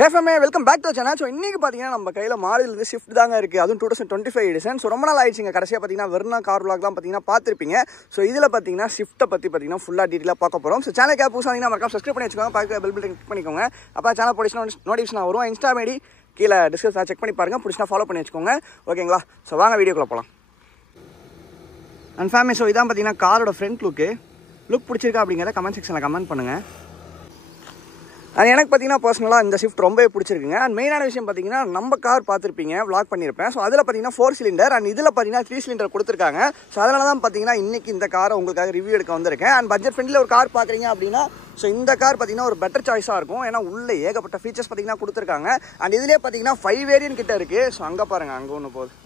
Hey family, welcome back to the channel. So இன்னைக்கு பாத்தீங்கன்னா நம்ம கையில மாடல் ஷிஃப்ட் தாங்க இருக்கு. அதுவும் 2025 எடிஷன். சோ ரொம்ப நாள் ஆயிடுச்சுங்க. கடைசியா பாத்தீங்கன்னா வெர்னா கார் vlog தான் பாத்தீங்கன்னா பாத்திருப்பீங்க. சோ இதுல பாத்தீங்கன்னா ஷிஃப்ட்ட பத்தி பாத்தீங்கன்னா ஃபுல்லா டீடைலா பார்க்க போறோம். சோ சேனலுக்கு புதுசா வந்தீங்கன்னா மறக்காம சப்ஸ்கிரைப் பண்ணி வச்சுக்கோங்க. பக்கத்துல பெல் பட்டன் கிளிக் பண்ணிக்கோங்க. அப்ப சேனல் போடிஷனா நோட்டிஃபிகேஷன் வரும். இன்ஸ்டா ஐடி கீழ டிஸ்கிரிப்ஷன்ல செக் பண்ணி பாருங்க. புடிச்சா ஃபாலோ பண்ணி வச்சுக்கோங்க. ஓகேங்களா? சோ வாங்க வீடியோக்குள்ள போலாம். அண்ட் ஃபேமிலி, சோ இதான் பாத்தீங்கன்னா காரோட ஃப்ரண்ட் லுக் பிடிச்சிருக்கா அப்படிங்கறத கமெண்ட் செக்ஷன்ல கமெண்ட் பண்ணுங்க. எனக்கு பார்த்தீங்கன்னா பர்சனலாக இந்த ஷிஃப்ட் ரொம்பவே பிடிச்சிருக்குங்க. அண்ட் மெயினான விஷயம் பார்த்தீங்கன்னா நம்ம கார் பார்த்துருப்பீங்க, விளாக் பண்ணியிருப்பேன். ஸோ அதில் பார்த்தீங்கன்னா 4 சிலிண்டர் அண்ட் இதில் பார்த்தீங்கன்னா 3 சிலிண்டர் கொடுத்துருக்காங்க. ஸோ அதனால தான் பார்த்தீங்கன்னா இன்றைக்கி இந்த காரை உங்களுக்காக ரிவ்யூ எடுக்க வந்திருக்கேன். அண்ட் பட்ஜெட் ஃப்ரெண்ட்லியில் ஒரு கார் பார்க்குறீங்க அப்படின்னா ஸோ இந்த கார் பார்த்தீங்கன்னா ஒரு பெட்டர் சாய்ஸாக இருக்கும். ஏன்னா உள்ளே ஏகப்பட்ட ஃபீச்சர்ஸ் பார்த்தீங்கன்னா கொடுத்துருக்காங்க. அண்ட் இதிலே பார்த்தீங்கன்னா 5 வேரியன்ட் கிட்ட இருக்குது. ஸோ அங்கே பாருங்கள், அங்கே ஒன்று போகுது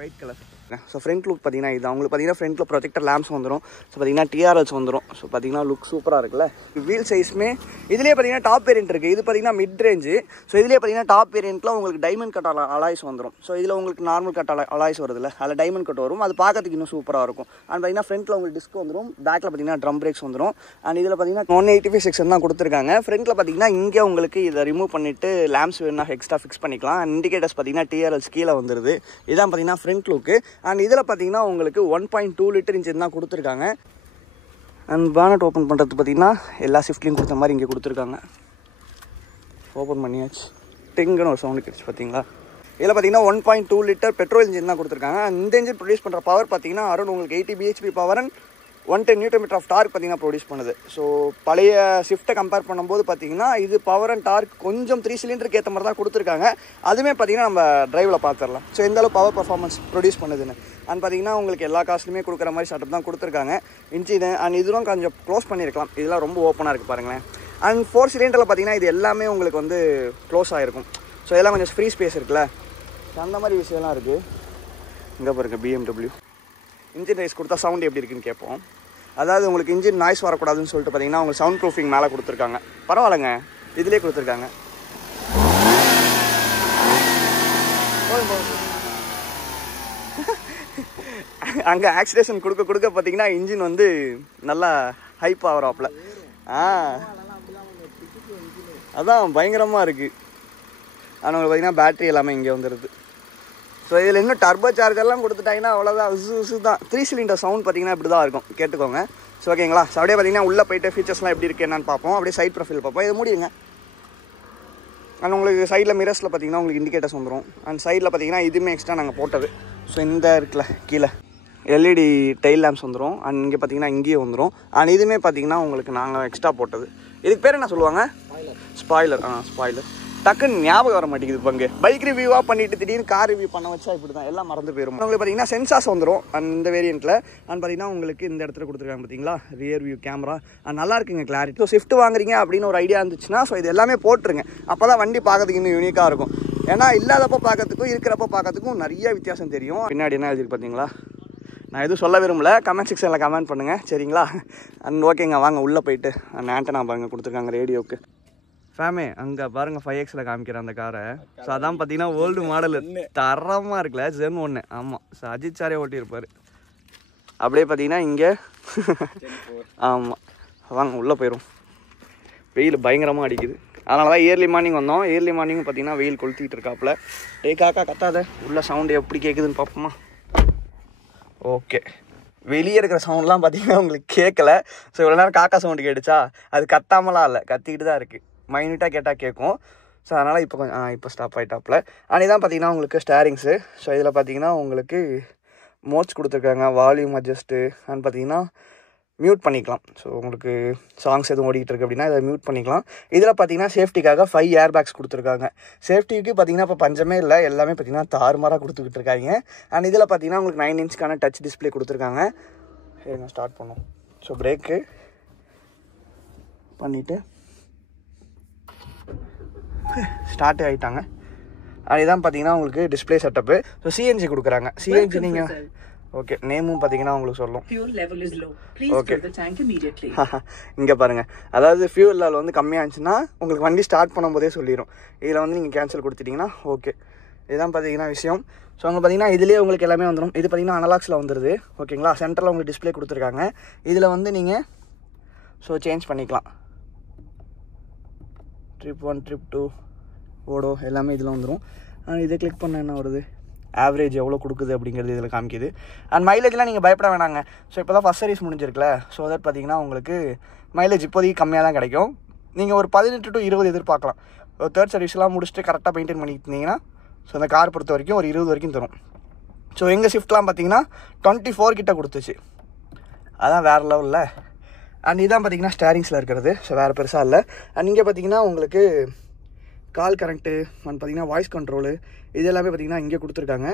white colour. So front look பார்த்தீங்கன்னா இது அவங்களுக்கு பார்த்தீங்கன்னா ஃப்ரண்ட்டில் ப்ரொஜெக்டர் லேம்ப்ஸ் வந்துடும். ஸோ பார்த்தீங்கன்னா டிஆர்எல்ஸ் வந்துடும். ஸோ பார்த்தீங்கன்னா லுக் சூப்பராக இருக்குல்ல. வீல் சைஸுமே இதுலேயே பார்த்தீங்கன்னா டாப் வேரியன்ட் இருக்குது. இது பார்த்தீங்கன்னா மிட் ரேஞ்சு. ஸோ இதுலேயே பார்த்தீங்கன்னா டாப் வேரியண்ட்டில் உங்களுக்கு டைமண்ட் கட் அலாய்ஸ் வந்துடும். ஸோ இதில் உங்களுக்கு நார்மல் கட் அலாய்ஸ் வருதுல்ல, அதில் டைமண்ட் கட் வரும். அது பார்க்கறதுக்கு இன்னும் சூப்பராக இருக்கும். அண்ட் பார்த்தீங்கன்னா ஃப்ரண்ட்டில் உங்களுக்கு டிஸ்க் வந்துடும். பேக்கில் பார்த்தீங்கன்னா ட்ரம் பிரேக்ஸ் வந்துடும். அண்ட் இதில் பார்த்தீங்கன்னா 185 செக்ஷன் தான் கொடுத்துருக்காங்க. ஃப்ரண்ட்டில் பார்த்தீங்கன்னா இங்கே உங்களுக்கு இதை ரிமூவ் பண்ணிவிட்டு லேம்ப்ஸ் வேணா எக்ஸ்ட்ரா ஃபிக்ஸ் பண்ணிக்கலாம். அண்ட் இண்டிகேட்டர்ஸ் பார்த்தீங்கன்னா டிஆர்எல்ஸ் கீழே வந்துடுது. இதான் பார்த்தீங்கன்னா ஃப்ரண்ட் லுக்கு. அண்ட் இதில் பார்த்தீங்கன்னா உங்களுக்கு 1.2 லிட்டர் இன்ஜின் தான் கொடுத்துருக்காங்க. அண்ட் பானட் ஓப்பன் பண்ணுறது பார்த்தீங்கன்னா எல்லா ஷிஃப்ட்லையும் கொடுத்த மாதிரி இங்கே கொடுத்துருக்காங்க. ஓப்பன் பண்ணியாச்சு. டிங்குன்னு ஒரு சவுண்டு கிடச்சி பார்த்தீங்களா. இதில் பார்த்தீங்கன்னா 1.2 லிட்டர் பெட்ரோல் இன்ஜின் தான் கொடுத்துருக்காங்க. இந்த இன்ஜின் ப்ரொடியூஸ் பண்ணுற பவர் பார்த்தீங்கன்னா அரௌண்ட் உங்களுக்கு 80 bhp power and 110 Nm of torque பார்த்தீங்கன்னா ப்ரொடியூஸ் பண்ணுது. ஸோ பழைய ஷிஃப்ட்டை கம்பேர் பண்ணும்போது பார்த்தீங்கன்னா இது பவர் அண்ட் டார்க் கொஞ்சம் 3 சிலிண்டருக்கு ஏற்ற மாதிரி தான் கொடுத்துருக்காங்க. அதுவுமே பார்த்தீங்கன்னா நம்ம டிரைவில் பார்த்துடலாம். ஸோ எந்த அளவு பவர் பர்ஃபார்மன்ஸ் ப்ரொடியூஸ் பண்ணுதுன்னு. அண்ட் பார்த்தீங்கன்னா உங்களுக்கு எல்லா காஸ்ட்லையுமே கொடுக்குற மாதிரி செட்டப் தான் கொடுத்துருக்காங்க. இன்ஜின் அண்ட் இதுவும் கொஞ்சம் க்ளோஸ் பண்ணியிருக்கலாம். இதெல்லாம் ரொம்ப ஓப்பனாக இருக்குது பாருங்களேன். அண்ட் 4 சிலிண்டரில் பார்த்தீங்கன்னா இது எல்லாமே உங்களுக்கு வந்து க்ளோஸ் ஆகிருக்கும். ஸோ இதெல்லாம் கொஞ்சம் ஃப்ரீ ஸ்பேஸ் இருக்குல்ல, அந்த மாதிரி விஷயம்லாம் இருக்குது. இங்கே பாருங்க BMW இன்ஜின் ரைஸ் கொடுத்தா சவுண்ட் எப்படி இருக்குன்னு கேட்போம். அதாவது உங்களுக்கு இன்ஜின் நாய்ஸ் வரக்கூடாதுன்னு சொல்லிட்டு பார்த்தீங்கன்னா உங்களுக்கு சவுண்ட் ப்ரூஃபிங் மேலே கொடுத்துருக்காங்க. பரவாயில்லைங்க, இதிலே கொடுத்துருக்காங்க. அங்கே ஆக்சிடேஷன் கொடுக்க பார்த்தீங்கன்னா இன்ஜின் வந்து நல்லா ஹைப் ஆகிறாப்ல. அதான் பயங்கரமாக இருக்குது. ஆனால் உங்களுக்கு பார்த்தீங்கன்னா பேட்டரி எல்லாமே இங்கே வந்துடுது. ஸோ இதில் இன்னும் டர்போ சார்ஜர்லாம் கொடுத்துட்டாங்கன்னா அவ்வளோதான், உசு தான். 3 சிலிண்டர் சவுண்ட் பார்த்தீங்கன்னா இப்படி தான் இருக்கும், கேட்டுக்கோங்க. ஸோ ஓகேங்களா. ஸோ அப்படியே பார்த்தீங்கன்னா உள்ளே போய்ட்டு ஃபீச்சர்ஸ்லாம் எப்படி இருக்குது என்னன்னு பார்ப்போம். அப்படியே சைட் ப்ரொஃபைல் பார்ப்போம். இது முடியுங்க. அண்ட் உங்களுக்கு சைடில் மிரர்ஸில் பார்த்தீங்கன்னா உங்களுக்கு இண்டிகேட்டர்ஸ் வந்துடும். அண்ட் சைடில் பார்த்தீங்கன்னா இதுவுமே எக்ஸ்ட்ரா நாங்கள் போட்டது. ஸோ இந்த இருக்குல்ல கீழே LED டைல் லேம்ப்ஸ் வந்துடும். அண்ட் இங்கே பார்த்தீங்கன்னா இங்கேயும் வந்துடும். அண்ட் இதுவுமே பார்த்தீங்கன்னா உங்களுக்கு நாங்கள் எக்ஸ்ட்ரா போட்டது. இதுக்கு பேர் என்ன சொல்லுவாங்க? ஸ்பாய்லர். ஸ்பாய்லர் டக்குன்னு ஞாபகம் வர மாட்டேங்குது. பங்கு பைக் ரிவ்யூவாக பண்ணிட்டு திடீர்னு கார் ரிவ்யூ பண்ண வச்சா இப்படி தான் எல்லாம் மறந்து போயிடும். உங்களுக்கு பார்த்தீங்கன்னா சென்சார்ஸ் வந்துடும். அண்ட் இந்த வேரியண்ட்டில் அண்ட் பார்த்தீங்கன்னா உங்களுக்கு இந்த இடத்துல கொடுத்துருக்காங்க பார்த்தீங்களா, ரியர் வியூ கேமரா. அண்ட் நல்லா இருக்குங்க கிளாரிட்டி. ஸோ ஷிஃப்ட் வாங்குறீங்க அப்படின்னு ஒரு ஐடியா இருந்துச்சுன்னா ஸோ இது எல்லாமே போட்டுருங்க. அப்போ தான் வண்டி பார்க்கறதுக்கு இன்னும் யூனிக்காக இருக்கும். ஏன்னா இல்லாதப்போ பார்க்கறதுக்கும் இருக்கிறப்ப பார்க்கறதுக்கும் நிறைய வித்தியாசம் தெரியும். பின்னாடி என்ன எழுதிருக்கு பார்த்தீங்களா. நான் எதுவும் சொல்ல விரும்பல, கமெண்ட் செக்ஷனில் கமெண்ட் பண்ணுங்கள் சரிங்களா. அண்ட் ஓகேங்க, வாங்க உள்ளே போயிட்டு அந்த ஆண்டனா பாருங்க கொடுத்துருக்காங்க ரேடியோவுக்கு. ஃபேமே அங்கே பாருங்கள் 5Xல காமிக்கிறேன் அந்த காரை. ஸோ அதான் பார்த்தீங்கன்னா ஓல்டு மாடல் தரமாக இருக்குல்ல, Zen 1. ஆமாம், ஸோ அஜித் சாரே ஓட்டியிருப்பார். அப்படியே பார்த்தீங்கன்னா இங்கே ஆமாம். வாங்க உள்ளே போயிடும். வெயில் பயங்கரமாக அடிக்குது. அதனால தான் ஏர்லி மார்னிங் வந்தோம். ஏர்லி மார்னிங் பார்த்தீங்கன்னா வெயில் கொளுத்திட்டு இருக்காப்புல. காக்கா கத்தாத, உள்ள சவுண்டு எப்படி கேட்குதுன்னு பார்ப்போமா. ஓகே, வெளியே இருக்கிற சவுண்ட்லாம் பார்த்தீங்கன்னா உங்களுக்கு கேட்கல. ஸோ இவ்வளோ நேரம் காக்கா சவுண்டு கேட்டுச்சா, அது கத்தாமலாம் இல்லை, கத்திக்கிட்டு தான் இருக்குது. மைன்யூட்டாக கேட்டால் கேட்கும். ஸோ அதனால் இப்போ கொஞ்சம் இப்போ ஸ்டாப் ஆகிட்டாப்பில். அண்ட் இதான் பார்த்தீங்கன்னா உங்களுக்கு ஸ்டேரிங்ஸு. ஸோ இதில் பார்த்தீங்கன்னா உங்களுக்கு மோட்ஸ் கொடுத்துருக்காங்க, வால்யூம் அட்ஜஸ்ட்டு. அண்ட் பார்த்தீங்கன்னா மியூட் பண்ணிக்கலாம். ஸோ உங்களுக்கு சாங்ஸ் எதுவும் ஓடிக்கிட்டு இருக்குது அப்படின்னா இதை மியூட் பண்ணிக்கலாம். இதில் பார்த்தீங்கன்னா சேஃப்டிக்காக 5 ஏர் பேக்ஸ் கொடுத்துருக்காங்க. சேஃப்டிக்கு பார்த்தீங்கன்னா இப்போ பஞ்சமே இல்லை, எல்லாமே பார்த்தீங்கன்னா தாறுமாறாக கொடுத்துக்கிட்டு இருக்காங்க. அண்ட் இதில் பார்த்தீங்கன்னா உங்களுக்கு 9 இன்ச்சுக்கான டச் டிஸ்பிளே கொடுத்துருக்காங்க. நான் ஸ்டார்ட் பண்ணோம். ஸோ பிரேக்கு பண்ணிவிட்டு ஸ்டார்ட் ஆகிட்டாங்க. அதுதான் பார்த்தீங்கன்னா உங்களுக்கு டிஸ்பிளே செட்டப்பு. ஸோ சிஎன்ஜி கொடுக்குறாங்க. சிஎன்ஜி நீங்கள் ஓகே நேமும் பார்த்தீங்கன்னா உங்களுக்கு சொல்லும். ஓகே இங்கே பாருங்கள், அதாவது ஃபியூல் லெவல் வந்து கம்மியாக இருந்துச்சுன்னா உங்களுக்கு வண்டி ஸ்டார்ட் பண்ணும்போதே சொல்லிடும். இதில் வந்து நீங்கள் கேன்சல் கொடுத்துட்டிங்கன்னா ஓகே. இதுதான் பார்த்தீங்கன்னா விஷயம். ஸோ அங்கே பார்த்தீங்கன்னா இதுலேயே உங்களுக்கு எல்லாமே வந்துடும். இது பார்த்தீங்கன்னா அனலாக்ஸில் வந்துடுது. ஓகேங்களா. சென்டரில் உங்களுக்கு டிஸ்பிளே கொடுத்துருக்காங்க. இதில் வந்து நீங்கள் ஸோ சேஞ்ச் பண்ணிக்கலாம். ட்ரிப் 1 ட்ரிப் 2 ஓடோ எல்லாமே இதில் வந்துடும். இதை கிளிக் பண்ண என்ன வருது, ஆவரேஜ் எவ்வளோ கொடுக்குது அப்படிங்கிறது இதில் காமிக்குது. அண்ட் மைலேஜ்லாம் நீங்கள் பயப்பட வேணாங்க. ஸோ இப்போ தான் ஃபஸ்ட் சர்வீஸ் முடிஞ்சிருக்குல்ல, ஸோ தட் பார்த்தீங்கன்னா உங்களுக்கு மைலேஜ் இப்போதைக்கு கம்மியாக தான் கிடைக்கும். நீங்கள் ஒரு 18 to 20 எதிர்பார்க்கலாம். ஒரு தேர்ட் சர்வீஸ்லாம் முடிச்சுட்டு கரெக்டாக மெயின்டைன் பண்ணியிருந்தீங்கன்னா ஸோ அந்த கார் பொறுத்த வரைக்கும் ஒரு 20 வரைக்கும் தரும். ஸோ எங்கள் ஷிஃப்ட்லாம் பார்த்தீங்கன்னா 24 கிட்ட கொடுத்துச்சு. அதான் வேறு லெவலில். அண்ட் இதான் பார்த்தீங்கன்னா ஸ்டேரிங்ஸில் இருக்கிறது. ஸோ வேறு பெருசாக இல்லை. அண்ட் இங்கே பார்த்தீங்கன்னா உங்களுக்கு கால் கனெக்ட்டு அண்ட் பார்த்தீங்கன்னா வாய்ஸ் கண்ட்ரோலு இது எல்லாமே பார்த்தீங்கன்னா இங்கே கொடுத்துருக்காங்க.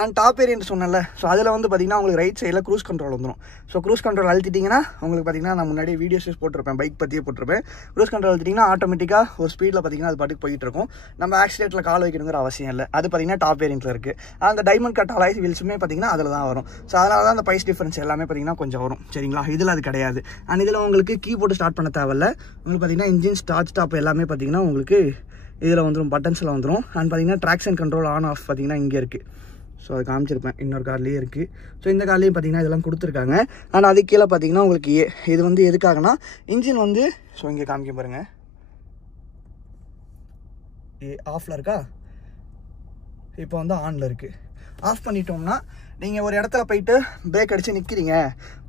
அண்ட் டாப் வேரியன்ட் சொன்னேன்ல, ஸோ அதில் வந்து பார்த்தீங்கன்னா உங்களுக்கு ரைட் சைடில் க்ரூஸ் கண்ட்ரோல் வந்துடும். ஸோ க்ரூஸ் கண்ட்ரோல் அழுத்திட்டிங்கன்னா உங்களுக்கு பார்த்தீங்கன்னா நான் முன்னாடி வீடியோஸ் போட்டிருப்பேன், பைக் பற்றியே போட்டிருப்பேன். க்ரூஸ் கண்ட்ரோல் அழுத்திட்டிங்கன்னா ஆட்டோமேட்டிக்காக ஒரு ஸ்பீடில் பார்த்தீங்கன்னா அது பாட்டுக்கு போயிட்டு இருக்கும். நம்ம ஆக்சிடென்ட்டில் கால் வைக்கணுங்கிற அவசியம் இல்லை. அது பார்த்தீங்கன்னா டாப் வேரியன்ட்டில் இருக்குது. அந்த டைமண்ட் கட் அலாய் வீல்ஸுமே பார்த்தீங்கன்னா அதில் தான் வரும். ஸோ அதனால தான் அந்த ப்ரைஸ் டிஃபரன்ஸ் எல்லாமே பார்த்தீங்கன்னா கொஞ்சம் வரும். சரிங்களா, இதில் அது கிடையாது. அண்ட் இதில் உங்களுக்கு கீ போட்டு ஸ்டார்ட் பண்ண தேவையில்ல. உங்களுக்கு பார்த்தீங்கன்னா இன்ஜின் ஸ்டார்ட் ஸ்டாப் எல்லாமே பார்த்தீங்கன்னா உங்களுக்கு இதில் வந்துடும், பட்டன்ஸில் வந்துடும். அண்ட் பார்த்தீங்கன்னா ட்ராக்ஷன் கண்ட்ரோல் ஆன் ஆஃப் பார்த்தீங்கன்னா இங்கே இருக்குது. ஸோ அது காமிச்சிருப்பேன், இன்னொரு கார்லேயே இருக்குது. ஸோ இந்த கார்லேயும் பார்த்தீங்கன்னா இதெல்லாம் கொடுத்துருக்காங்க. அண்ட் அது கீழே பார்த்தீங்கன்னா உங்களுக்கு இது வந்து எதுக்காகனா இன்ஜின் வந்து ஸோ இங்கே காமிக்க பாருங்கள், ஆஃபில் இருக்கா, இப்போ வந்து ஆனில் இருக்குது. ஆஃப் பண்ணிட்டோம்னா நீங்கள் ஒரு இடத்துல போயிட்டு பிரேக் அடித்து நிற்கிறீங்க,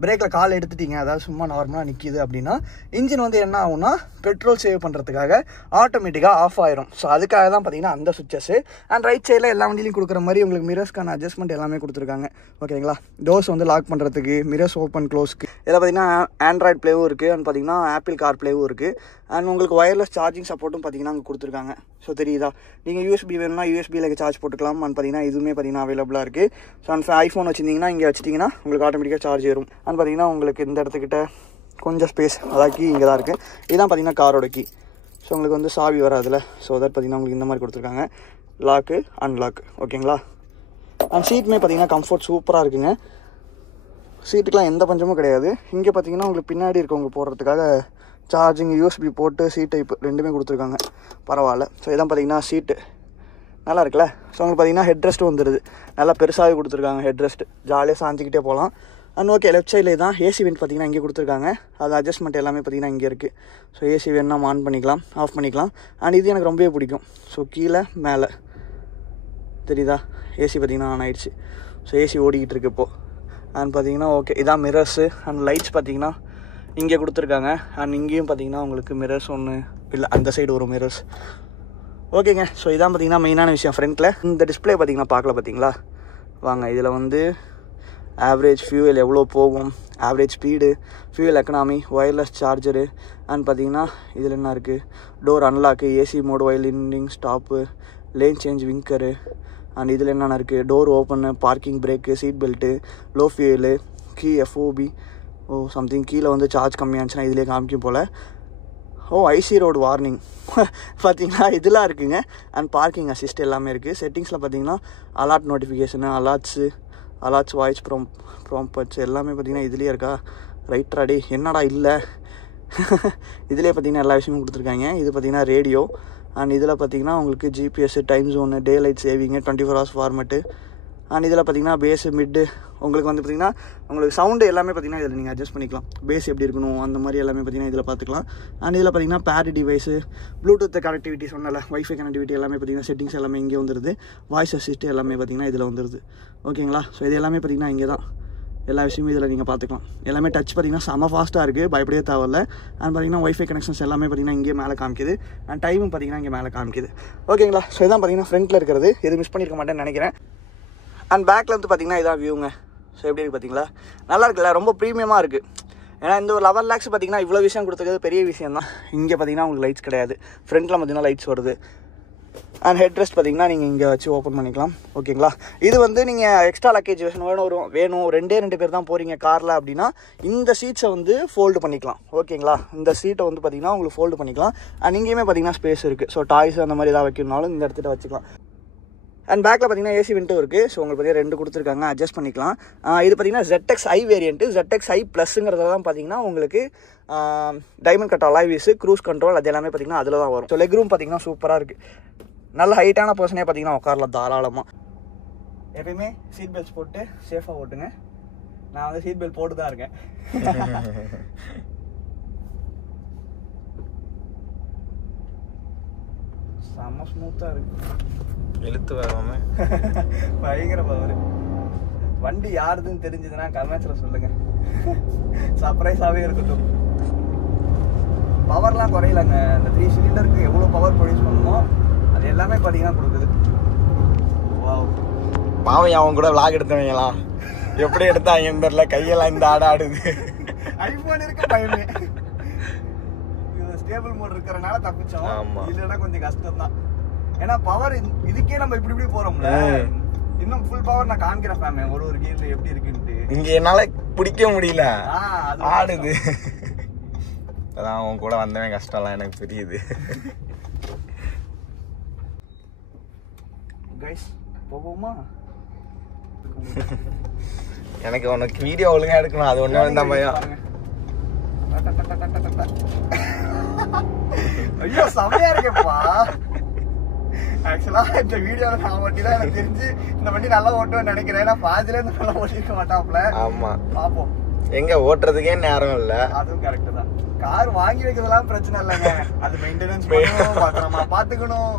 பிரேக்கில் கால் எடுத்துட்டீங்க, அதாவது சும்மா நார்மலாக நிற்கிது அப்படின்னா இன்ஜின் வந்து என்ன ஆகும்னா பெட்ரோல் சேவ் பண்ணுறதுக்காக ஆட்டோமேட்டிக்காக ஆஃப் ஆயிரும். ஸோ அதுக்காக தான் பார்த்தீங்கன்னா அந்த சுவிச்சஸ். அண்ட் ரைட் சைடில் எல்லா வண்டியிலையும் கொடுக்குற மாதிரி உங்களுக்கு மிரர்ஸ்க்கான அட்ஜஸ்ட்மெண்ட் எல்லாமே கொடுத்துருக்காங்க. ஓகேங்களா, டோர்ஸ் வந்து லாக் பண்ணுறதுக்கு, மிரர்ஸ் ஓப்பன் க்ளோஸ்க்கு இதில் பார்த்தீங்கன்னா ஆண்ட்ராய்ட் ப்ளேவும் இருக்குது. அண்ட் பார்த்தீங்கன்னா ஆப்பிள் கார் ப்ளேவும் இருக்குது. அண்ட் உங்களுக்கு ஒயர்லெஸ் சார்ஜிங் சப்போர்ட்டும் பார்த்தீங்கன்னா அங்கே கொடுத்துருக்காங்க. ஸோ தெரியுதா, நீங்கள் யூஎஸ்பி வேணும்னா யூஎஸ்பியில் சார்ஜ் போட்டுக்கலாம். அண்ட் பார்த்தீங்கன்னா இதுவுமே பார்த்தீங்கன்னா அவைலபிளாக இருக்குது. ஸோ அண்ட் ஐஃபோன் வச்சிருந்தீங்கன்னா இங்கே வச்சிட்டிங்கன்னா உங்களுக்கு ஆட்டோமேட்டிக்காக சார்ஜ் ஏறும். அண்ட் பார்த்தீங்கன்னா உங்களுக்கு இந்த இடத்துக்கிட்ட கொஞ்சம் ஸ்பேஸ், அதாவது கீ இங்கே தான் இருக்குது. இதுதான் பார்த்தீங்கன்னா காரோட கீ. ஸோ உங்களுக்கு வந்து சாவி வராதுல, ஸோ தட் பார்த்தீங்கன்னா உங்களுக்கு இந்த மாதிரி கொடுத்துருக்காங்க, லாக்கு அன்லாக். ஓகேங்களா, அண்ட் சீட்டுமே பார்த்தீங்கன்னா கம்ஃபர்ட் சூப்பராக இருக்குங்க. சீட்டுக்கெலாம் எந்த பஞ்சமும் கிடையாது. இங்கே பார்த்தீங்கன்னா உங்களுக்கு பின்னாடி இருக்கவங்க போடுறதுக்காக சார்ஜிங் யூஎஸ்பி போட்டு சீட் டைப் ரெண்டுமே கொடுத்துருக்காங்க, பரவாயில்ல. ஸோ இதான் பார்த்தீங்கன்னா சீட்டு நல்லா இருக்குல்ல. ஸோ உங்களுக்கு பார்த்தீங்கன்னா ஹெட் ரெஸ்ட் வந்துடுது, நல்லா பெருசாகவே கொடுத்துருக்காங்க ஹெட் ரெஸ்ட், ஜாலியாக சாஞ்சிக்கிட்டே போகலாம். அண்ட் ஓகே, லெஃப்ட் சைடில் தான் ஏசி வெண்ட் பார்த்தீங்கன்னா இங்கே கொடுத்துருக்காங்க. அது அட்ஜஸ்ட்மெண்ட் எல்லாமே பார்த்தீங்கன்னா இங்கே இருக்குது. ஸோ ஏசி வேணுன்னா ஆன் பண்ணிக்கலாம், ஆஃப் பண்ணிக்கலாம். அண்ட் இது எனக்கு ரொம்பவே பிடிக்கும். ஸோ கீழே மேலே தெரியுதா, ஏசி பார்த்தீங்கன்னா ஆன் ஆகிடுச்சு. ஸோ ஏசி ஓடிக்கிட்டு இருக்கு இப்போது. அண்ட் பார்த்தீங்கன்னா ஓகே, இதான் மிரர்ஸு. அண்ட் லைட்ஸ் பார்த்தீங்கன்னா இங்கே கொடுத்துருக்காங்க. அண்ட் இங்கேயும் பார்த்தீங்கன்னா உங்களுக்கு மிரர்ஸ் ஒன்று இல்லை, அந்த சைடு ஒரு மிரர்ஸ். ஓகேங்க, ஸோ இதான் பார்த்தீங்கன்னா மெயினான விஷயம். ஃப்ரண்ட்டில் இந்த டிஸ்பிளே பார்த்தீங்கன்னா பார்க்கல பார்த்தீங்களா, வாங்க இதில் வந்து ஆவரேஜ் ஃபியூவல் எவ்வளோ போகும், average speed, fuel economy, wireless charger. And பார்த்தீங்கன்னா இதில் என்ன இருக்குது, டோர் அன்லாக்கு, ஏசி மோடு, வைலிண்டிங் stop, lane change winker. And இதில் என்னென்ன இருக்குது, door open, parking brake, seat belt, low fuel, key, FOB, something கீழே வந்து சார்ஜ் கம்மியாச்சுன்னா இதிலே காமிக்கும் போல். ஐசி ரோடு வார்னிங் பார்த்தீங்கன்னா இதெல்லாம் இருக்குங்க. அண்ட் பார்க்கிங் அசிஸ்ட் எல்லாமே இருக்குது. செட்டிங்ஸில் பார்த்தீங்கன்னா அலார்ட் நோட்டிஃபிகேஷனு, அலார்ட்ஸ் வாய்ஸ் ப்ராம்பட்ஸ் எல்லாமே பார்த்தீங்கன்னா இதுலேயே இருக்கா. ரைட்ராடி என்னடா இல்லை இதிலே பார்த்தீங்கன்னா எல்லா விஷயமும் கொடுத்துருக்காங்க. இது பார்த்தீங்கன்னா ரேடியோ. அண்ட் இதில் பார்த்தீங்கன்னா உங்களுக்கு GPS, time zone, day light saving, 24 hours format. And இதில் பார்த்தீங்கன்னா பேஸு, மிட்டு, உங்களுக்கு வந்து பார்த்திங்கன்னா உங்களுக்கு சவுண்டு எல்லாமே பார்த்திங்கன்னா இதில் நீங்கள் அட்ஜஸ்ட் பண்ணிக்கலாம். பேஸ் எப்படி இருக்கணும் அந்த மாதிரி எல்லாமே பார்த்திங்கன்னா இதில் பார்த்துக்கலாம். அண்ட் இதில் பார்த்திங்கன்னா பேட் டிவைஸு, ப்ளூடூத் கனெக்டிவிட்டி சொன்னல, வைஃபை கனெக்டிவிட்டி எல்லாமே பார்த்திங்கன்னா செட்டிங்ஸ் எல்லாமே இங்கே வந்துடுது. வாய்ஸ் அசிஸ்ட் எல்லாமே பார்த்திங்கன்னா இதில் வந்துடுது. ஓகேங்களா, ஸோ இது எல்லாமே பார்த்திங்கன்னா இங்கே தான் எல்லா விஷயமும் இதில் நீங்கள் பார்த்துக்கலாம். எல்லாமே டச் பார்த்திங்கன்னா செம்ம ஃபாஸ்ட்டாக இருக்குது, பயப்படவே தேவையில்ல. அண்ட் பார்த்திங்கன்னா ஒய்ஃபை கனெக்ஷன்ஸ் எல்லாமே பார்த்திங்கன்னா இங்கே மேலே காமிக்குது. அண்ட் டைமும் பார்த்திங்கன்னா இங்கே மேலே காமிக்குது. ஓகேங்களா, ஸோ இதான் பார்த்திங்கன்னா ஃப்ரண்ட்டில் இருக்கிறது. இது மிஸ் பண்ணியிருக்க மாட்டேன்னு நினைக்கிறேன். அண்ட் பேக்கில் வந்து பார்த்திங்கன்னா இதான் வியூங்க. ஸோ எப்படி இருக்குது பார்த்தீங்களா, நல்லா இருக்குல்ல, ரொம்ப ப்ரீமியமாக இருக்குது. ஏன்னா இந்த ஒரு 11 lakhs பார்த்திங்கன்னா இவ்வளோ விஷயம் கொடுத்துருக்கிறது பெரிய விஷயம் தான். இங்கே பார்த்திங்கன்னா உங்களுக்கு லைட்ஸ் கிடையாது, ஃப்ரண்ட்டில் பார்த்திங்கன்னா லைட்ஸ் வருது. அண்ட் ஹெட் ரெஸ்ட் பார்த்திங்கன்னா நீங்கள் இங்கே வச்சு ஓப்பன் பண்ணிக்கலாம். ஓகேங்களா, இது வந்து நீங்கள் எக்ஸ்ட்ரா லக்கேஜ் வேணும் 2 பேர் தான் போகிறீங்க காரில் அப்படின்னா இந்த சீட்ஸை வந்து ஃபோல்டு பண்ணிக்கலாம். ஓகேங்களா, இந்த சீட்டை வந்து பார்த்திங்கன்னா உங்களுக்கு ஃபோல்டு பண்ணிக்கலாம். அண்ட் இங்கேயுமே பார்த்திங்கன்னா ஸ்பேஸ் இருக்குது. ஸோ டாய்ஸ் அந்த மாதிரி ஏதாவது வைக்கணும்னாலும் இந்த இடத்துல வச்சுக்கலாம். அண்ட் பேக்கில் பார்த்தீங்கன்னா ஏசி வெண்ட்டும் இருக்குது. ஸோ உங்களுக்கு பார்த்தீங்கன்னா 2 கொடுத்துருக்காங்க, அட்ஜஸ்ட் பண்ணிக்கலாம். இது பார்த்தீங்கன்னா ZXi வேரியண்ட்டு. ZXi ப்ளஸ்ங்கிறதெல்லாம் பார்த்தீங்கன்னா உங்களுக்கு diamond cut alloy wheels, cruise control அது எல்லாமே பார்த்தீங்கன்னா அதில் தான் வரும். ஸோ லெக் ரூம் பார்த்தீங்கன்னா சூப்பராக இருக்குது. நல்ல ஹைட்டான பர்சனே பார்த்தீங்கன்னா உட்காரலாம் தாராளமாக. எப்பயுமே சீட் பெல்ட்ஸ் போட்டு சேஃபாக ஓட்டுங்க. நான் வந்து சீட் பெல்ட் போட்டு தான் இருக்கேன். செம்ம ஸ்மூத்தாக இருக்கு. இழுத்து வராம பயங்கர பவர். வண்டி யாருதுன்னு தெரிஞ்சதுன்னா கமெண்ட்ஸில் சொல்லுங்க. சர்ப்ரைஸாகவே இருக்கட்டும். பவர்லாம் குறையிலங்க. இந்த 3 சிலிண்டருக்கு எவ்வளோ பவர் ப்ரொடியூஸ் பண்ணணுமோ அது எல்லாமே பார்த்தீங்கன்னா கொடுக்குது. வாவ். பாவம் அவன் கூட விளாக் எடுத்தவங்களா எப்படி எடுத்தாங்கன்னு தெரியல. கையெல்லாம் இந்த ஆடுது. ஐபோன் இருக்க பயமே. ஸ்டேபிள் மோட் இருக்கிறனால தப்பிச்சோம். இல்லைன்னா கொஞ்சம் கஷ்டம் தான். ஏன்னா பவர் இதுக்கே நம்ம இப்படி இப்படி போறோம்ல. இன்னும் ஃபுல் பவர் நான் காமிக்கிறேன் ஃபேமே ஒரு கீர்ல எப்படி இருக்குன்ட்டு. இங்க என்னால பிடிக்க முடியல, ஆடுது. அதான் அவன் கூட வந்தவன் கஷ்டம்லாம் எனக்கு புரியுது. கைஸ் போவோமா? எனக்கு உனக்கு வீடியோ ஒழுங்கா எடுக்கணும், அது ஒண்ணு தான் பயம். ஐயோ செமையா இருக்கேப்பா. ஆக்சுவலா இந்த வீடியோல நான் வண்டி தான் எனக்கு தெரிஞ்சு இந்த வண்டி நல்லா ஓட்டுவேன்னு நினைக்கிறேன். ஏன்னா பாதியில இருந்து நல்லா ஓட்டிருக்க மாட்டாப்ல. ஆமா பாப்போம். எங்க ஓட்டுறதுக்கே நேரம் இல்ல. அதுவும் கரெக்ட் தான். கார் வாங்கி வைக்கிறதுலாம் பிரச்சனை இல்லைங்க, அது மெயின்டெனன்ஸ் பண்ணணும், பத்திரமா பாத்துக்கணும்.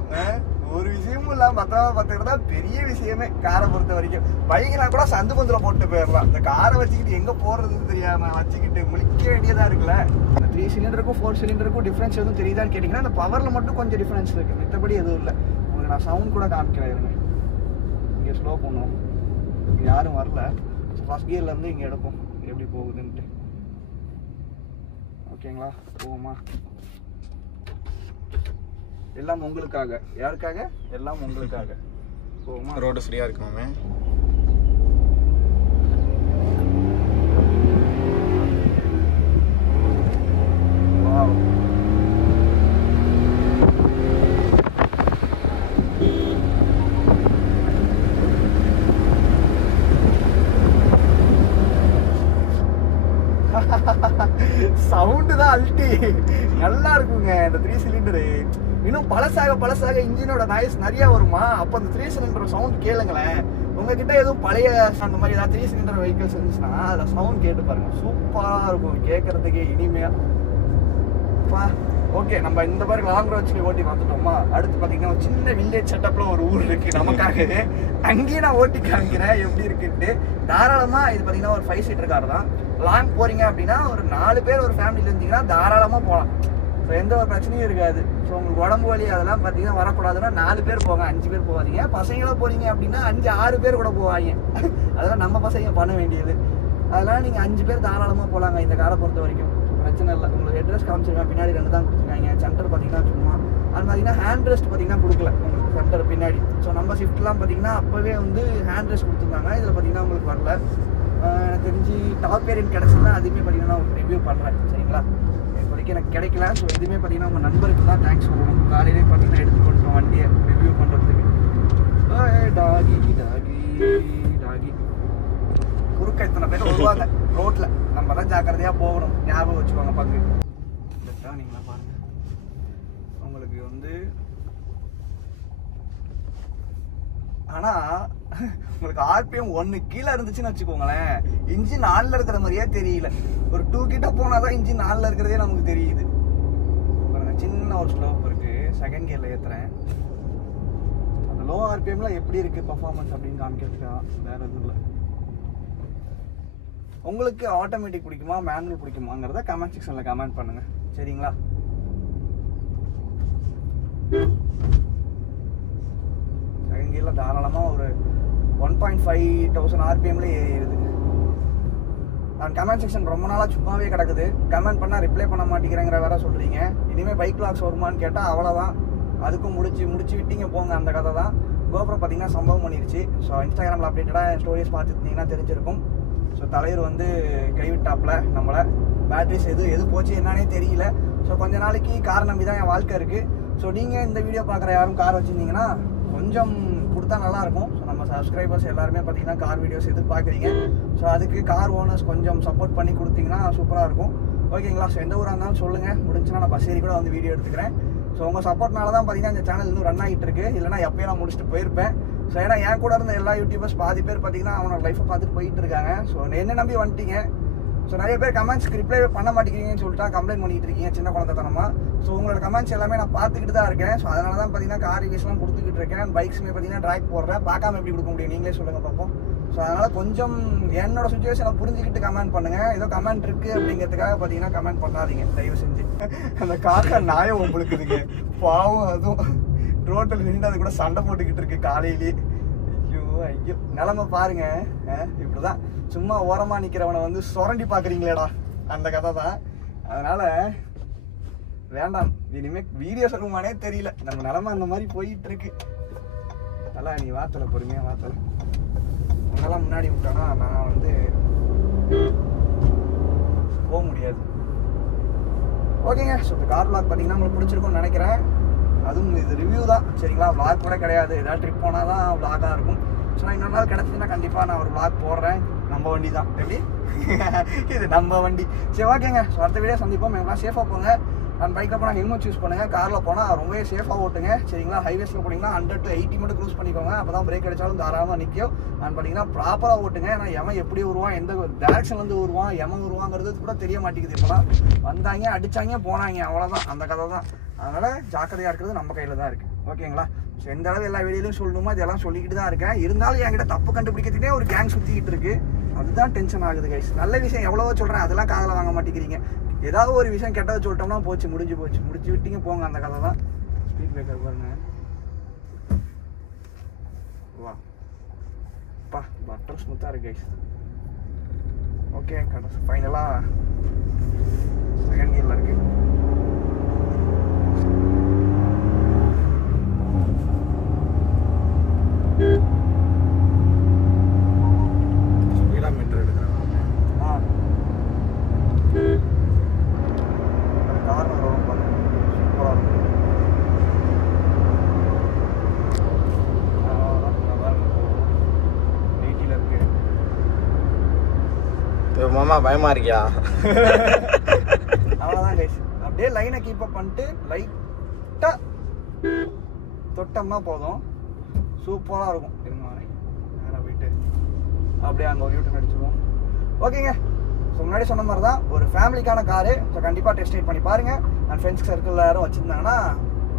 ஒரு விஷயமும் இல்லாம பத்திரமா பாத்துக்கிறதா பெரிய விஷயமே காரை பொறுத்த வரைக்கும். பைக்னா கூட சந்து பந்துல போட்டு போயிடலாம். இந்த காரை வச்சுக்கிட்டு எங்க போறதுன்னு தெரியாம வச்சுக்கிட்டு முழிக்க வேண்டியதா இருக்குல்ல. இந்த 3 சிலிண்டருக்கும் 4 சிலிண்டருக்கும் டிஃபரன்ஸ் எதுவும் தெரியுதான்னு கேட்டீங்கன்னா அந்த பவர்ல மட்டும் கொஞ்சம் டிஃபரன்ஸ் இருக்கு, மற்றபடி எதுவும் இல்லை. உங்களுக்கு நான் சவுண்ட் கூட காமிக்கிறேன். இருங்க, இங்கே ஸ்லோ பண்ணுவோம். யாரும் வரல. ஃபர்ஸ்ட் கியர்ல இருந்து இங்க எடுப்போம் எப்படி போகுதுன்ட்டு. ஓகேங்களா, போவோமா? எல்லாம் உங்களுக்காக. யாருக்காக? எல்லாம் உங்களுக்காக. போவோமா? ரோடு சரியா இருக்குமாமே. வாவ். சவுண்டு தான் அல்டி நல்லா இருக்குங்க இந்த 3 சிலிண்டரு. இன்னும் பழசாக இன்ஜினோட நாய்ஸ் நிறைய வருமா. அப்போ அந்த 3 சிலிண்டர் சவுண்ட் கேளுங்களேன். உங்ககிட்ட எதுவும் பழைய அந்த மாதிரி ஏதாவது 3 சிலிண்டர் வெஹிக்கிள்ஸ் இருந்துச்சுன்னா அதில் சவுண்ட் கேட்டு பாருங்க, சூப்பராக இருக்கும் கேட்கறதுக்கே இனிமையா. ஓகே, நம்ம இந்த மாதிரி லாங் ரோட்ஸ்ல ஓட்டி பார்த்துட்டோமா. அடுத்து பார்த்தீங்கன்னா ஒரு சின்ன வில்லேஜ் செட்டப்ல ஒரு ஊர் இருக்கு நமக்காக. அங்கேயும் நான் ஓட்டி காமிக்கிறேன் எப்படி இருக்குன்ட்டு. தாராளமா இது பார்த்தீங்கன்னா ஒரு 5 சீட்டர் கார் தான். லாங் போறீங்க அப்படின்னா ஒரு 4 பேர் ஒரு ஃபேமிலியில் இருந்தீங்கன்னா தாராளமாக போகலாம். ஸோ எந்த ஒரு பிரச்சனையும் இருக்காது. ஸோ உங்களுக்கு உடம்பு வலி அதெல்லாம் பார்த்தீங்கன்னா வரக்கூடாதுன்னா 4 பேர் போங்க, 5 பேர் போகாதீங்க. பசங்களாம் போறீங்க அப்படின்னா 5-6 பேர் கூட போவாங்க. அதெல்லாம் நம்ம பசங்க பண்ண வேண்டியது. அதெல்லாம் நீங்கள் 5 பேர் தாராளமாக போகலாங்க இந்த காரை பொறுத்த வரைக்கும். பிரச்சனை இல்லை. உங்களுக்கு ஹெட் ரெஸ்ட் காமிச்சிருக்காங்க, பின்னாடி 2 தான் கொடுத்துருக்காங்க. சென்டர் பார்த்தீங்கன்னா சும்மா அது பார்த்தீங்கன்னா ஹேண்ட் ரெஸ்ட் பார்த்தீங்கன்னா கொடுக்கல உங்களுக்கு சென்டர் பின்னாடி. ஸோ நம்ம ஷிஃப்ட்லாம் பார்த்தீங்கன்னா அப்போவே வந்து ஹேண்ட் ரெஸ்ட் கொடுத்துருந்தாங்க. இதில் பார்த்தீங்கன்னா உங்களுக்கு வரல. எனக்கு தெரிஞ்சு டாப் வேரியன்ட் கிடச்சுன்னா அதுவுமே பார்த்தீங்கன்னா நான் ரிவ்யூ பண்ணுறேன். சரிங்களா, இப்போதைக்கு எனக்கு கிடைக்கல. ஸோ இதுவுமே பார்த்தீங்கன்னா உங்கள் நண்பருக்கு தான் தேங்க்ஸ் சொல்லணும். காலையிலே பார்த்தீங்கன்னா எடுத்துகிட்டு வந்துட்டோம் வண்டியை ரிவ்யூ பண்ணுறதுக்கு. டாகி டாகி டாகி குறுக்க இத்தனை பேர் வருவாங்க ரோட்டில். நம்ம தான் ஜாக்கிரதையாக போகணும், ஞாபகம் வச்சுக்கோங்க. பங்கு நீங்களா பாருங்க. உங்களுக்கு வந்து ஆனால் உங்களுக்கு ஆர்பிஎம் 1 கீழே இருந்துச்சுன்னு வச்சுக்கோங்களேன், இன்ஜின் ஆன்ல இருக்கிற மாதிரியே தெரியல. ஒரு 2 கிட்ட போனால் தான் இன்ஜின் ஆன்ல இருக்கிறதே நமக்கு தெரியுது. பாருங்க, சின்ன ஒரு ஸ்லோப் இருக்கு. செகண்ட் கியர்ல ஏற்றுறேன். அந்த லோ ஆர்பிஎம்ல எப்படி இருக்கு பர்ஃபார்மன்ஸ் அப்படின்னு காமிக்கிறதுக்கா, வேற எதுவும் இல்லை. உங்களுக்கு ஆட்டோமேட்டிக் பிடிக்குமா மேனுவல் பிடிக்குமாங்கிறத கமெண்ட் செக்ஷன்ல கமெண்ட் பண்ணுங்க. சரிங்களா, செகண்ட் கியர்ல தாராளமா ஒரு 1.5,000 ஆர்பிஎம்ல ஏறிடுது. நான் கமெண்ட் செக்ஷன் ரொம்ப நாளா சும்மாவே கிடக்குது. கமெண்ட் பண்ணா ரிப்ளை பண்ண மாட்டேங்கிறேங்கிற வேற சொல்றீங்க. இனிமே பைக் வ்ளாக்ஸ் வருமான்னு கேட்டா அவ்வளவுதான், அதுக்கும் முடிச்சு விட்டீங்க போங்க. அந்த கதை தான். கோப்ரோ பார்த்தீங்கன்னா சம்பவம் பண்ணிருச்சு. ஸோ இன்ஸ்டாகிராமில் அப்டேட்டடாக ஸ்டோரிஸ் பார்த்துருந்தீங்கன்னா தெரிஞ்சிருக்கும். ஸோ தலைவர் வந்து கைவிட்டாப்ல நம்மளை. பேட்டரிஸ் எது போச்சு என்னன்னே தெரியல. ஸோ கொஞ்ச நாளைக்கு கார் நம்பி தான் என் வாழ்க்கை இருக்குது. ஸோ நீங்கள் இந்த வீடியோ பார்க்குற யாரும் கார் வச்சுருந்தீங்கன்னா கொஞ்சம் கொடுத்தா நல்லாயிருக்கும். ஸோ நம்ம சப்ஸ்கிரைபர்ஸ் எல்லாருமே பார்த்தீங்கன்னா கார் வீடியோஸ் எதிர்பார்க்குறீங்க. ஸோ அதுக்கு கார் ஓனர்ஸ் கொஞ்சம் சப்போர்ட் பண்ணி கொடுத்தீங்கன்னா சூப்பராக இருக்கும். ஓகேங்களா, ஸோ எந்த ஊராக இருந்தாலும் சொல்லுங்கள், முடிஞ்சுன்னா நான் பஸ் ஏறி கூட வந்து வீடியோ எடுத்துக்கிறேன். ஸோ உங்கள் சப்போர்ட்னால தான் பார்த்தீங்கன்னா இந்த சேனல் இன்னும் ரன் ஆகிட்டு இருக்கு. இல்லைனா எப்பயும் நான் முடிச்சுட்டு போயிருப்பேன். ஸோ ஏன்னா என் கூட இருந்த எல்லா யூடியூபர்ஸ் பாதி பேர் பார்த்தீங்கன்னா அவனோட லைஃப்பை பார்த்துட்டு போயிட்டு இருக்காங்க. ஸோ என்ன நம்பி வந்துட்டீங்க. ஸோ நிறைய பேர் கமெண்ட்ஸ்க்கு ரிப்ளை பண்ண மாட்டேங்கிறீங்கன்னு சொல்லிட்டு கம்ப்ளைண்ட் பண்ணிட்டு இருக்கீங்க சின்ன குழந்தைத்தனமா. ஸோ உங்களோட கமெண்ட்ஸ் எல்லாமே நான் பார்த்துக்கிட்டு தான் இருக்கேன். ஸோ அதனால தான் பார்த்தீங்கன்னா கார் ரிவ்யூஸ்லாம் கொடுத்துக்கிட்டு இருக்கேன். பைக்ஸுமே பார்த்தீங்கன்னா ட்ராக் போடுறேன். பார்க்காம எப்படி கொடுக்க முடியும், நீங்களே சொல்லுங்கள் பார்ப்போம். ஸோ அதனால் கொஞ்சம் என்னோட சுச்சுவேஷனை புரிஞ்சுக்கிட்டு கமெண்ட் பண்ணுங்கள். ஏதோ கமெண்ட் இருக்குது அப்படிங்கிறதுக்காக பார்த்தீங்கன்னா கமெண்ட் பண்ணாதீங்க தயவு செஞ்சு. அந்த காக்கா நாயம் உங்களுக்கு இருக்குங்க பாவம். அதுவும் ரோட்டில் நின்று அது கூட சண்டை போட்டுக்கிட்டு இருக்கு காலையிலேயே. ஐயோ ஐயோ நிலமை பாருங்க. இப்படிதான் சும்மா ஓரமாக நிற்கிறவனை வந்து சுரண்டி பார்க்குறீங்களேடா, அந்த கதை தான். அதனால் வேண்டாம், இனிமேல் வீடியோ சொல்லுமானே தெரியல. நம்ம நிலமை அந்த மாதிரி போயிட்டு இருக்கு. நல்லா நீ வாத்தலை பொறுமையாக வாத்தலை. உன்னெல்லாம் முன்னாடி விட்டானா நான் வந்து போக முடியாது. ஓகேங்க. ஸோ இந்த கார் vlog பார்த்தீங்கன்னா உங்களுக்கு பிடிச்சிருக்கும்னு நினைக்கிறேன். அதுவும் இது ரிவ்யூ தான் சரிங்களா, vlog கூட கிடையாது. ஏதாவது ட்ரிப் போனால் தான் vlog-ஆக இருக்கும். ஸோ நான் இன்னொரு நாள் கிடச்சிதுன்னா கண்டிப்பாக நான் ஒரு vlog போடுறேன். நம்ம வண்டி தான், எப்படி இது நம்ம வண்டி. சரி ஓகேங்க. ஸோ அடுத்த வீடியோ சந்திப்போம். எல்லாம் சேஃபாக போங்க. அண்ட் பைக்கில் போனால் ஹெல்மெட் யூஸ் பண்ணுங்கள். காரில் போனால் ரொம்பவே சேஃபாக ஓட்டுங்க சரிங்களா. ஹைவேஸில் போனீங்கன்னா 100 to 80 மட்டும் க்ரூஸ் பண்ணிக்கோங்க. அப்போ தான் பிரேக் அடித்தாலும் தாராளமாக நிற்கும். அண்ட் பார்த்தீங்கன்னா ப்ராப்பராக ஓட்டுங்க. ஏன்னா எவன் எப்படி வருவான், எந்த டேரக்ஷன்லேருந்து வருவான், எவன் வருவாங்கிறது கூட தெரிய மாட்டேங்குது. இப்போலாம் வந்தாங்க அடித்தாங்க போனாங்க, அவ்வளோதான், அந்த கதை தான். அதனால் ஜாக்கிரதையாக இருக்கிறது நம்ம கையில் தான் இருக்குது. ஓகேங்களா. ஸோ எந்த அளவு எல்லா வீடியோலையும் சொல்லணுமோ இதெல்லாம் சொல்லிக்கிட்டு தான் இருக்கேன். இருந்தாலும் என்கிட்ட தப்பு கண்டுபிடிக்கிறதுனே ஒரு கேங் சுற்றிக்கிட்டு இருக்கு. அதுதான் டென்ஷன் ஆகுது கைஸ். நல்ல விஷயம் எவ்வளவோ சொல்கிறேன், அதெல்லாம் காதில் வாங்க மாட்டேங்கிறீங்க. ஏதாவது ஒரு விஷயம் கெட்டதை சொல்லிட்டோம்னா போச்சு, முடிஞ்சு விட்டீங்க போங்க, அந்த கதை தான். ஸ்பீட் பிரேக்கர் பாருங்க. வா பா பட்டர் ஸ்மூத்தாக இருக்கு கைஸ். ஓகே கடைசி ஃபைனலாக செகண்ட் கியரில் இருக்கு. ஸ்பீடா மீட்டர் எடுக்கிறேன். கார்னர் வரும் பாருங்க, சூப்பராக இருக்கும். எயிட்டியில் இருக்கு. மாமா பயமா இருக்கியா? அவ்வளோதான் கைஸ். அப்படியே லைனை கீப் அப் பண்ணிட்டு லைட்டாக தொட்டோம்னா போதும், சூப்பராக இருக்கும். இருங்க நேராக போயிட்டு அப்படியே அங்கே ஒரு யூட்டன் அடிச்சுருவோம். ஓகேங்க. ஸோ முன்னாடி சொன்ன மாதிரி தான் ஒரு ஃபேமிலிக்கான காரு. ஸோ கண்டிப்பாக டெஸ்ட் ரைட் பண்ணி பாருங்கள். அண்ட் ஃப்ரெண்ட்ஸ் சர்க்கிளில் யாரும் வச்சுருந்தாங்கன்னா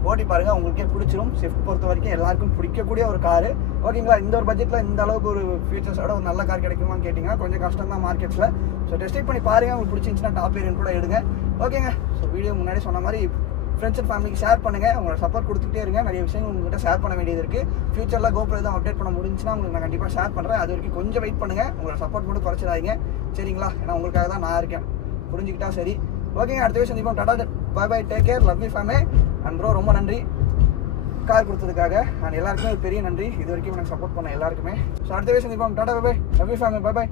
ஓட்டி பாருங்கள், உங்களுக்கே பிடிச்சிரும். ஸ்விஃப்ட் பொறுத்த வரைக்கும் எல்லாருக்கும் பிடிக்கக்கூடிய ஒரு காரு. ஓகேங்களா. இந்த ஒரு பட்ஜெட்டில் இந்த அளவுக்கு ஒரு ஃபீச்சர்ஸோட ஒரு நல்ல கார் கிடைக்குமான்னு கேட்டிங்கன்னா கொஞ்சம் கஷ்டம் தான் மார்க்கெட்ஸில். ஸோ டெஸ்ட் ரைட் பண்ணி பாருங்கள். உங்களுக்கு பிடிச்சிருந்துச்சுன்னா டாப் வேரியன்ட் கூட எடுங்க. ஓகேங்க. ஸோ வீடியோ முன்னாடி சொன்ன மாதிரி ஃப்ரெண்ட்ஸ் அண்ட் ஃபேமிலிக்கு ஷேர் பண்ணுங்கள். உங்களோட சப்போர்ட் கொடுத்துட்டே இருங்க. நிறைய விஷயங்கள் உங்கள்கிட்ட ஷேர் பண்ண வேண்டியது இருக்குது. ஃபியூச்சரில் GoPro எதுவும் அப்டேட் பண்ண முடிஞ்சுன்னா உங்களுக்கு நான் கண்டிப்பாக ஷேர் பண்ணுறேன். அது வரைக்கும் கொஞ்சம் வெயிட் பண்ணுங்கள். உங்களோட சப்போர்ட் மட்டும் குறைச்சிடாதீங்க சரிங்களா. ஏன்னா உங்களுக்காக தான் நான் இருக்கேன், புரிஞ்சுக்கிட்டா சரி. ஓகேங்க. அடுத்த விஷயம் சந்திப்போம். டாடா bye bye, take care, love you family. And bro ரொம்ப நன்றி கார் கொடுத்ததுக்காக. அண்ட் எல்லாருக்குமே ஒரு பெரிய நன்றி இது வரைக்கும் எனக்கு சப்போர்ட் பண்ண எல்லாருக்குமே. ஸோ அடுத்த விஷயம் சந்திப்போம். டாடா bye bye, love you family, bye by.